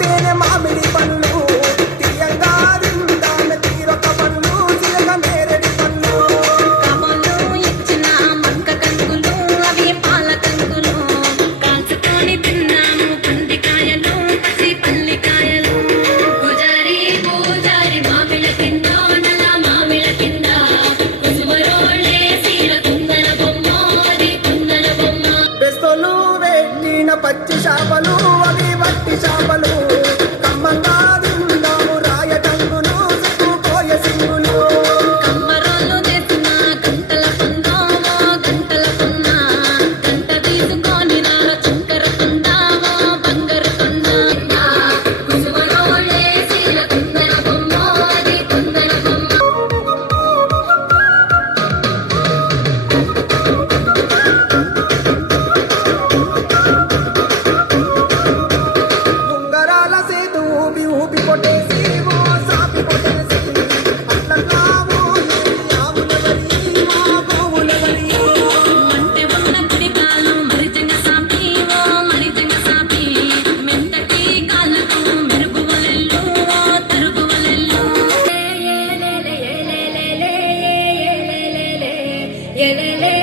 తేనె మామిడి పళ్ళు తీయంగా తిందామె తీరొక పళ్ళు చిలక నేరేడి పళ్ళు కబలు ఇచ్చిన మక్క కంకులు అవి పాల కంకులు కాల్చుకొని తిన్నాము పందికాయలు పచ్చి పల్లికాయలు పూజారి పూజారి మామిళ్ళ కింద నల్ల మామిళ్ళ కింద కుసుమరోళ్ళే సీర కుందన బొమ్మ అది కుందన బొమ్మ బెస్తలు పెట్టిన పచ్చి చేపలు అవి వట్టి చేపలు కమ్మంగా తిందాము రాయ టంగులు సిక్కుపోయే సింగులు కమ్మరాలు తెసిన గంటల పొందామో గంటల పొన్నా గంట తీసుకొని రా చుక్కర పొందామో బంగారు పొందా కుసుమరోళ్ళే సీర కుందన బొమ్మ అది కుందన బొమ్మ ఉంగరాల సేతు ఊపి ఊపి కొట్టేసి ఓ సాపి కొట్టేసి అట్లన్నా ఆవులవరి మా గోవులవరి మంటె ఉన్న కుడికాలు మరిజంగ సాపి ఓ మరిజంగ సాపి మెంతటి కాళ్ళకు మెరుపు వలెల్లు ఓ తరుగు వలెల్లు ఏలేలే